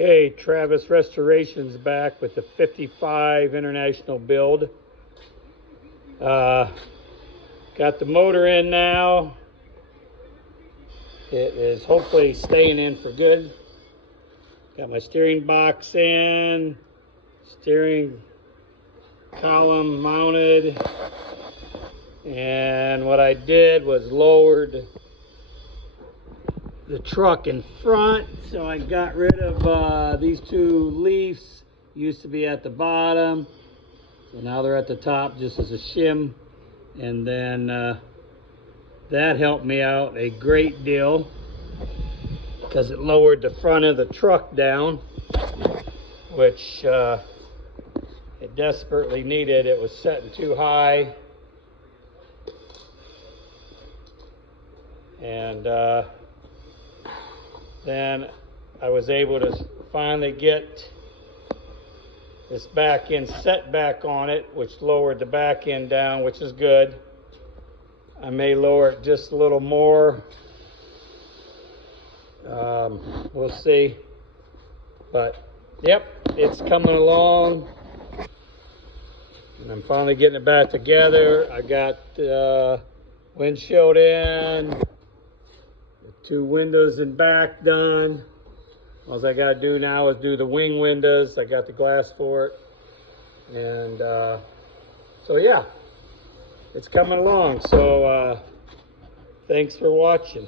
Okay, Travis Restoration's back with the 55 International build. Got the motor in now. It is hopefully staying in for good. Got my steering box in, steering column mounted, and what I did was lowered the truck in front, so I got rid of these two leaves. Used to be at the bottom, so now they're at the top just as a shim, and then that helped me out a great deal because it lowered the front of the truck down, which it desperately needed. It was setting too high, and then I was able to finally get this back end set back on it, which lowered the back end down, which is good. I may lower it just a little more. We'll see. But yep, it's coming along. And I'm finally getting it back together. I got windshield in, the two windows in back done. All I got to do now is do the wing windows. I got the glass for it. And so yeah, it's coming along. So thanks for watching.